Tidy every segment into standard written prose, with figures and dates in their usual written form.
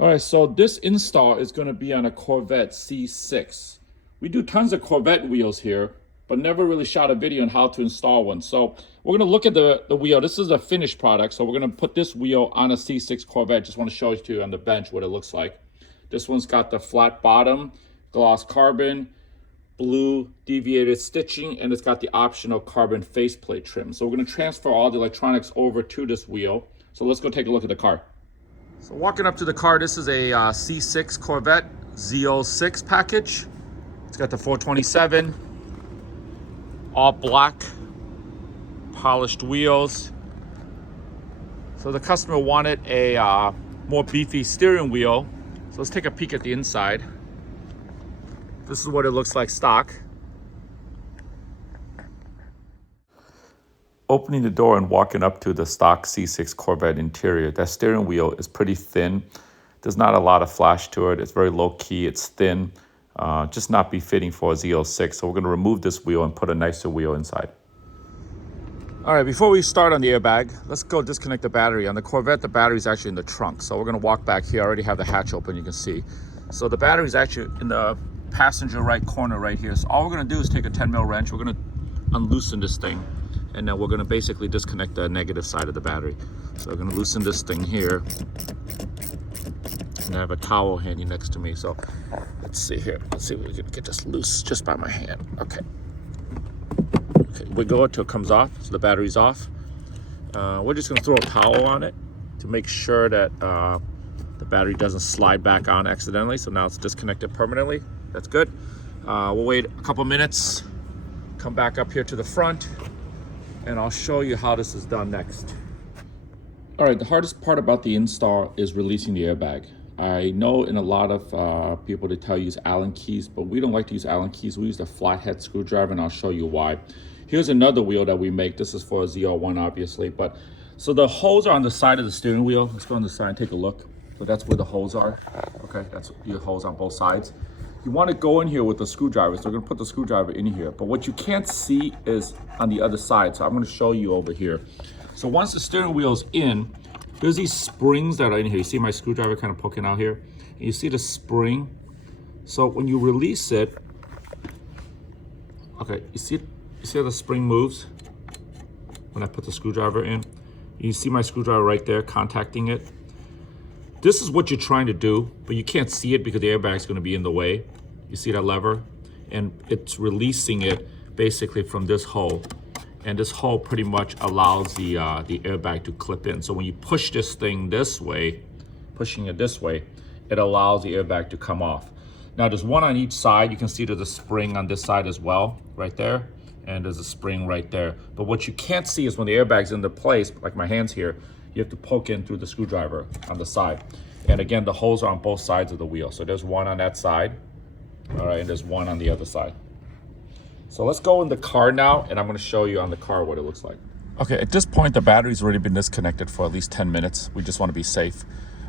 All right, so this install is going to be on a Corvette C6. We do tons of Corvette wheels here, but never really shot a video on how to install one. So we're going to look at the wheel. This is a finished product, so we're going to put this wheel on a C6 Corvette. Just want to show it to you on the bench what it looks like. This one's got the flat bottom, gloss carbon, blue deviated stitching, and it's got the optional carbon faceplate trim. So we're going to transfer all the electronics over to this wheel. So let's go take a look at the car. So walking up to the car, this is a C6 Corvette Z06 package. It's got the 427, all black, polished wheels. So the customer wanted a more beefy steering wheel. So let's take a peek at the inside. This is what it looks like stock. Opening the door and walking up to the stock C6 Corvette interior, that steering wheel is pretty thin. There's not a lot of flash to it. It's very low key, it's thin, just not befitting for a Z06. So we're gonna remove this wheel and put a nicer wheel inside. All right, before we start on the airbag, let's go disconnect the battery. On the Corvette, the battery is actually in the trunk. So we're gonna walk back here. I already have the hatch open, you can see. So the battery is actually in the passenger right corner right here. So all we're gonna do is take a 10 mil wrench. We're gonna unloosen this thing, and then we're gonna basically disconnect the negative side of the battery. So we're gonna loosen this thing here. And I have a towel handy next to me. So let's see here. Let's see if we can get this loose just by my hand. Okay. Okay, wiggle it till it comes off. So the battery's off. We're just gonna throw a towel on it to make sure that the battery doesn't slide back on accidentally. So now it's disconnected permanently. That's good. We'll wait a couple minutes, come back up here to the front, and I'll show you how this is done next. All right, the hardest part about the install is releasing the airbag. I know in a lot of people, they tell you use Allen keys, but we don't like to use Allen keys. We use the flathead screwdriver, and I'll show you why. Here's another wheel that we make. This is for a Z01, obviously, but so the holes are on the side of the steering wheel. Let's go on the side and take a look. So that's where the holes are. Okay, that's your holes on both sides. You want to go in here with the screwdriver, so we're going to put the screwdriver in here. But what you can't see is on the other side, so I'm going to show you over here. So once the steering wheel's in, there's these springs that are in here. You see my screwdriver kind of poking out here? And you see the spring? So when you release it, okay, you see how the spring moves when I put the screwdriver in? You see my screwdriver right there contacting it? This is what you're trying to do, but you can't see it because the airbag is going to be in the way. You see that lever? And it's releasing it basically from this hole. And this hole pretty much allows the airbag to clip in. So when you push this thing this way, pushing it this way, it allows the airbag to come off. Now there's one on each side. You can see there's a spring on this side as well, right there. And there's a spring right there. But what you can't see is when the airbag's in the place, like my hands here, you have to poke in through the screwdriver on the side. And again, the holes are on both sides of the wheel. So there's one on that side, all right, and there's one on the other side. So let's go in the car now, and I'm gonna show you on the car what it looks like. Okay, at this point, the battery's already been disconnected for at least 10 minutes. We just wanna be safe.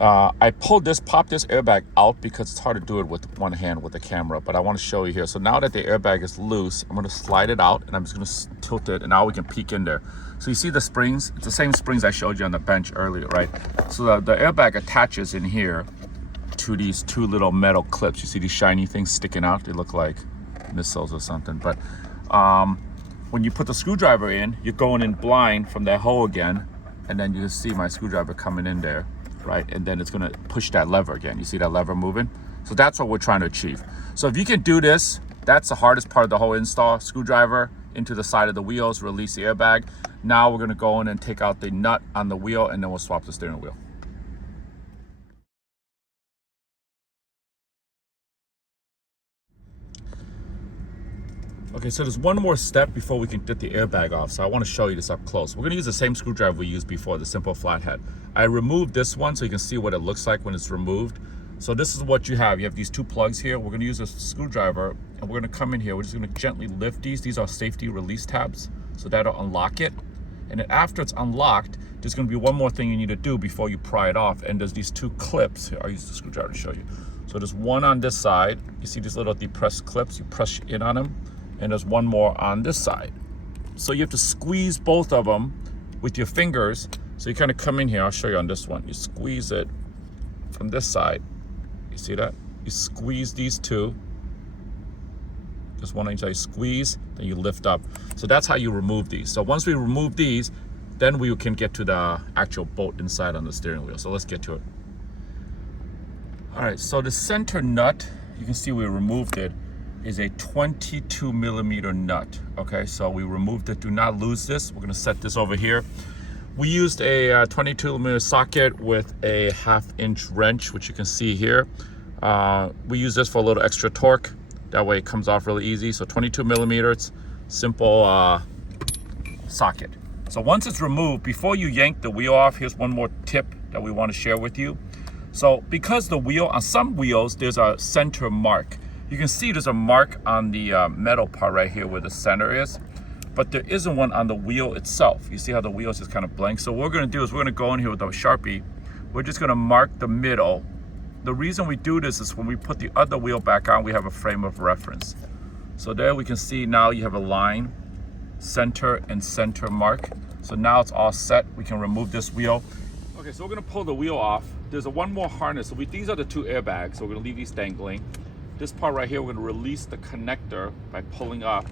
I popped this airbag out because it's hard to do it with one hand with the camera, but I wanna show you here. So now that the airbag is loose, I'm gonna slide it out, and I'm just gonna tilt it, and now we can peek in there. So you see the springs? It's the same springs I showed you on the bench earlier, right? So the airbag attaches in here to these two little metal clips. You see these shiny things sticking out? They look like missiles or something. But when you put the screwdriver in, you're going in blind from that hole again, and then you can see my screwdriver coming in there, right? And then it's gonna push that lever again. You see that lever moving? So that's what we're trying to achieve. So if you can do this, that's the hardest part of the whole install. Screwdriver into the side of the wheels, release the airbag. Now we're gonna go in and take out the nut on the wheel, and then we'll swap the steering wheel. Okay, so there's one more step before we can get the airbag off. So I wanna show you this up close. We're gonna use the same screwdriver we used before, the simple flathead. I removed this one so you can see what it looks like when it's removed. So this is what you have. You have these two plugs here. We're gonna use a screwdriver, and we're gonna come in here. We're just gonna gently lift these. These are safety release tabs. So that'll unlock it. And then after it's unlocked, there's gonna be one more thing you need to do before you pry it off. And there's these two clips. Here, I'll use the screwdriver to show you. So there's one on this side. You see these little depressed clips? You press in on them. And there's one more on this side. So you have to squeeze both of them with your fingers. So you kind of come in here, I'll show you on this one. You squeeze it from this side. You see that? You squeeze these two. Just one on each side, you squeeze, then you lift up. So that's how you remove these. So once we remove these, then we can get to the actual bolt inside on the steering wheel. So let's get to it. All right, so the center nut, you can see we removed it, is a 22 millimeter nut. Okay, so we removed it. Do not lose this. We're gonna set this over here. We used a 22 millimeter socket with a 1/2 inch wrench, which you can see here. We use this for a little extra torque. That way it comes off really easy. So 22 millimeters, simple socket. So once it's removed, before you yank the wheel off, here's one more tip that we want to share with you. So because the wheel, on some wheels, there's a center mark. You can see there's a mark on the metal part right here where the center is, but there isn't one on the wheel itself. You see how the wheel is just kind of blank? So what we're gonna do is we're gonna go in here with a Sharpie. We're just gonna mark the middle. The reason we do this is when we put the other wheel back on, we have a frame of reference. So there we can see now you have a line, center and center mark. So now it's all set. We can remove this wheel. Okay, so we're gonna pull the wheel off. There's one more harness. So these are the 2 airbags. So we're gonna leave these dangling. This part right here, we're gonna release the connector by pulling up.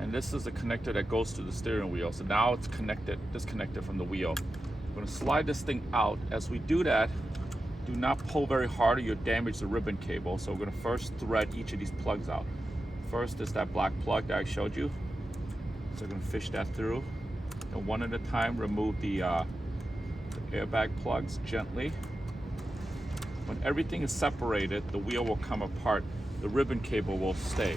And this is the connector that goes to the steering wheel. So now it's connected, disconnected from the wheel. We're gonna slide this thing out. As we do that, do not pull very hard or you'll damage the ribbon cable. So we're gonna first thread each of these plugs out. First is that black plug that I showed you. So we're gonna fish that through. And one at a time, remove the airbag plugs gently. When everything is separated, the wheel will come apart. The ribbon cable will stay.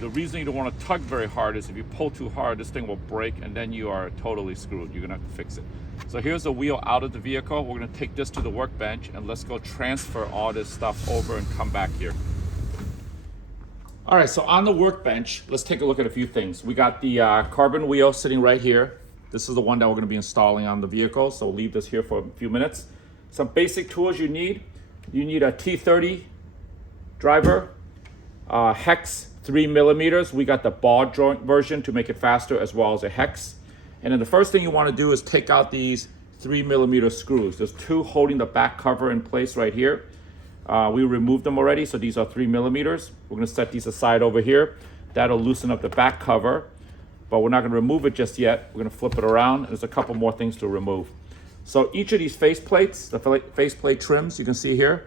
The reason you don't want to tug very hard is if you pull too hard, this thing will break and then you are totally screwed. You're gonna have to fix it. So here's the wheel out of the vehicle. We're gonna take this to the workbench and let's go transfer all this stuff over and come back here. All right, so on the workbench, let's take a look at a few things. We got the carbon wheel sitting right here. This is the one that we're gonna be installing on the vehicle. So we'll leave this here for a few minutes. Some basic tools you need. You need a T30 driver, hex 3 millimeters. We got the ball joint version to make it faster, as well as a hex. And then the first thing you want to do is take out these 3 millimeter screws. There's 2 holding the back cover in place right here. We removed them already, so these are 3 millimeters. We're going to set these aside over here. That'll loosen up the back cover, but we're not going to remove it just yet. We're going to flip it around. There's a couple more things to remove. So each of these face plates, the faceplate trims, you can see here,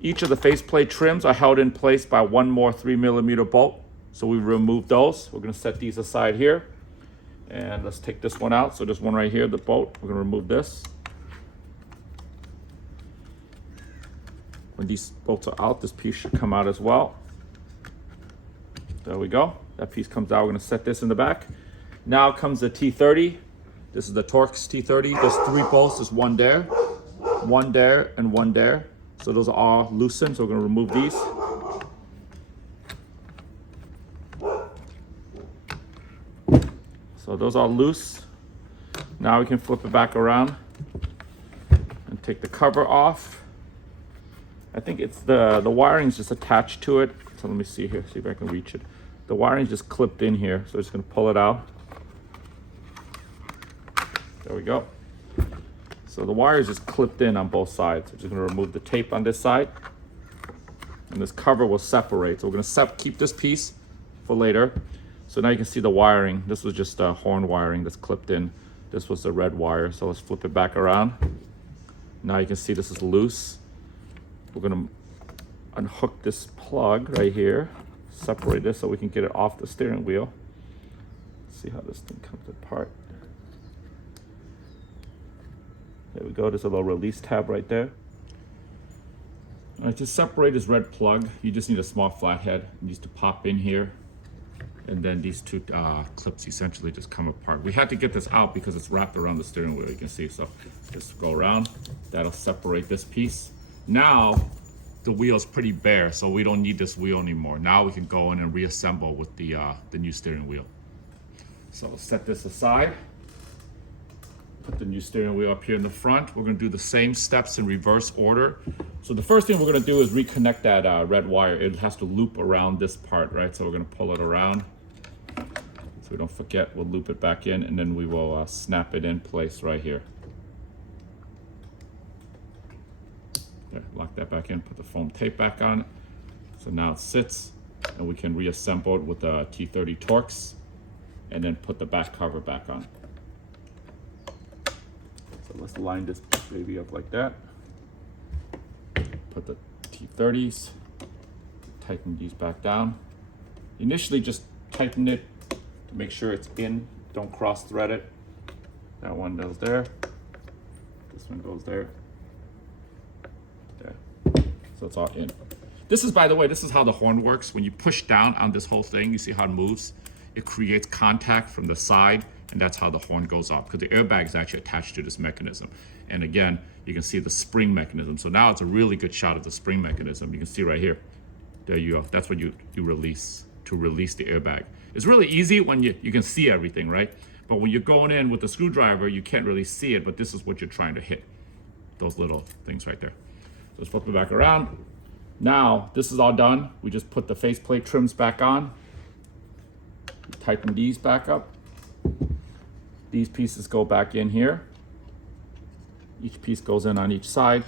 each of the faceplate trims are held in place by one more 3 millimeter bolt. So we removed those. We're gonna set these aside here. And let's take this one out. So there's one right here, the bolt. We're gonna remove this. When these bolts are out, this piece should come out as well. There we go. That piece comes out. We're gonna set this in the back. Now comes the T30. This is the Torx T30. There's 3 bolts. There's one there, and one there. So those are all loosened. So we're going to remove these. So those are loose. Now we can flip it back around and take the cover off. I think it's the wiring is just attached to it. So let me see here, see if I can reach it. The wiring is just clipped in here. So I'm just going to pull it out. There we go. So the wire is just clipped in on both sides. We're just going to remove the tape on this side. And this cover will separate. So we're going to keep this piece for later. So now you can see the wiring. This was just horn wiring that's clipped in. This was the red wire. So let's flip it back around. Now you can see this is loose. We're going to unhook this plug right here. Separate this so we can get it off the steering wheel. See how this thing comes apart. There we go, there's a little release tab right there. All right, to separate this red plug, you just need a small flathead. It needs to pop in here. And then these 2 clips essentially just come apart. We had to get this out because it's wrapped around the steering wheel, you can see. So just go around, that'll separate this piece. Now, the wheel is pretty bare, so we don't need this wheel anymore. Now we can go in and reassemble with the new steering wheel. So we'll set this aside. Put the new steering wheel up here in the front. We're going to do the same steps in reverse order. So the first thing we're going to do is reconnect that red wire. It has to loop around this part, right? So we're going to pull it around. So we don't forget, we'll loop it back in and then we will snap it in place right here. lock that back in, put the foam tape back on. So now it sits, and we can reassemble it with the T30 Torx, and then put the back cover back on. So let's line this baby up like that. Put the T30s, tighten these back down. Initially just tighten it to make sure it's in, don't cross thread it. That one goes there, this one goes there. So it's all in. This is, by the way, this is how the horn works. When you push down on this whole thing, you see how it moves? It creates contact from the side, and that's how the horn goes off, because the airbag is actually attached to this mechanism. And again, you can see the spring mechanism. So now it's a really good shot of the spring mechanism. You can see right here. There you go. That's what you release, to release the airbag. It's really easy when you can see everything, right? But when you're going in with the screwdriver, you can't really see it, but this is what you're trying to hit. Those little things right there. So let's flip it back around. Now, this is all done. We just put the faceplate trims back on. Tighten these back up. These pieces go back in here. Each piece goes in on each side.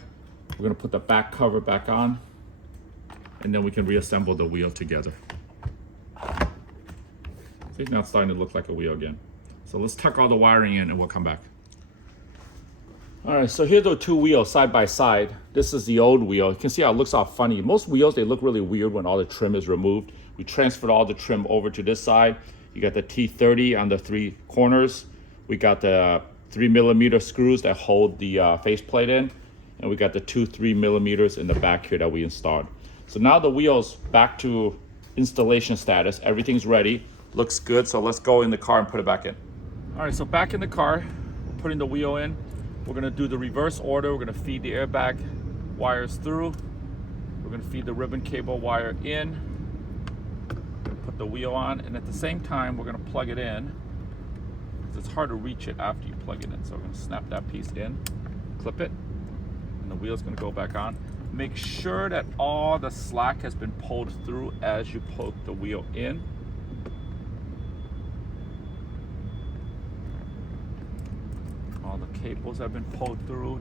We're gonna put the back cover back on, and then we can reassemble the wheel together. See, now it's starting to look like a wheel again. So let's tuck all the wiring in and we'll come back. All right, so here are the two wheels side by side. This is the old wheel. You can see how it looks all funny. Most wheels, they look really weird when all the trim is removed. We transferred all the trim over to this side. You got the T30 on the 3 corners. We got the 3mm screws that hold the faceplate in. And we got the 2 3mm in the back here that we installed. So now the wheel's back to installation status. Everything's ready. Looks good, so let's go in the car and put it back in. All right, so back in the car, we're putting the wheel in. We're gonna do the reverse order. We're gonna feed the airbag wires through. We're gonna feed the ribbon cable wire in. We're gonna put the wheel on, and at the same time, we're gonna plug it in, because it's hard to reach it after you plug it in. So we're gonna snap that piece in, clip it, and the wheel's gonna go back on. Make sure that all the slack has been pulled through as you poke the wheel in. All the cables have been pulled through.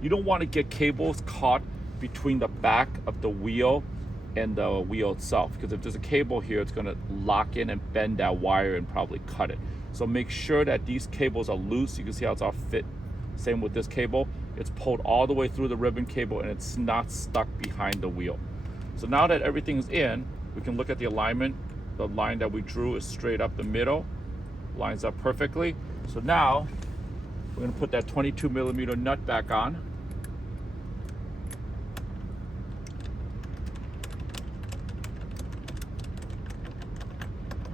You don't want to get cables caught between the back of the wheel and the wheel itself, because if there's a cable here, it's going to lock in and bend that wire and probably cut it. So make sure that these cables are loose. You can see how it's all fit. Same with this cable. It's pulled all the way through the ribbon cable and it's not stuck behind the wheel. So now that everything's in, we can look at the alignment. The line that we drew is straight up the middle, lines up perfectly. So now we're going to put that 22mm nut back on.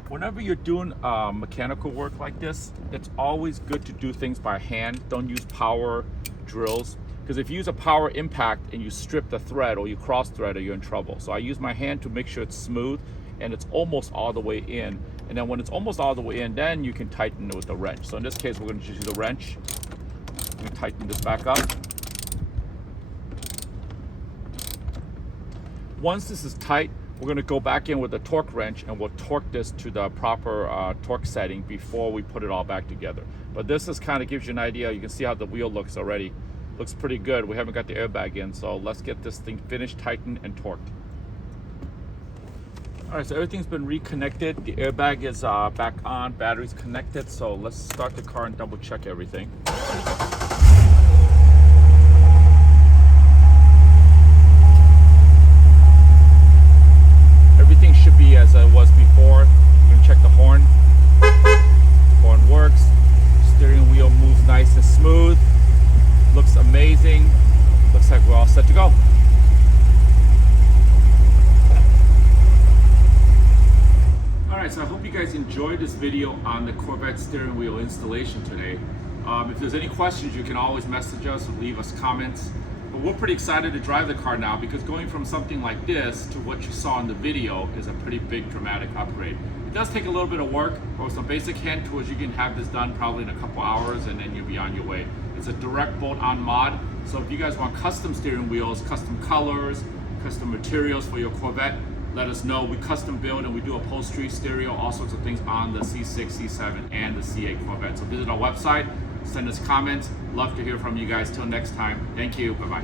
Whenever you're doing mechanical work like this, it's always good to do things by hand. Don't use power drills, because if you use a power impact and you strip the thread or you cross thread it, you're in trouble. So I use my hand to make sure it's smooth and it's almost all the way in. And then when it's almost all the way in, then you can tighten it with a wrench. So in this case, we're going to just use a wrench. We tighten this back up. Once this is tight, we're going to go back in with a torque wrench and we'll torque this to the proper torque setting before we put it all back together. But this is kind of gives you an idea. You can see how the wheel looks already. Looks pretty good. We haven't got the airbag in, so let's get this thing finished, tightened, and torqued. All right, so everything's been reconnected. The airbag is back on, battery's connected. So let's start the car and double check everything. Everything should be as it was before. We're gonna check the horn. Horn works. Steering wheel moves nice and smooth. Looks amazing. Looks like we're all set to go. Alright, so I hope you guys enjoyed this video on the Corvette steering wheel installation today. If there's any questions, you can always message us or leave us comments. But we're pretty excited to drive the car now, because going from something like this to what you saw in the video is a pretty big dramatic upgrade. It does take a little bit of work, but with some basic hand tools you can have this done probably in a couple hours and then you'll be on your way. It's a direct bolt-on mod, so if you guys want custom steering wheels, custom colors, custom materials for your Corvette, let us know. We custom build and we do upholstery, stereo, all sorts of things on the C6, C7, and the C8 Corvette. So visit our website, send us comments. Love to hear from you guys. Till next time, thank you. Bye-bye.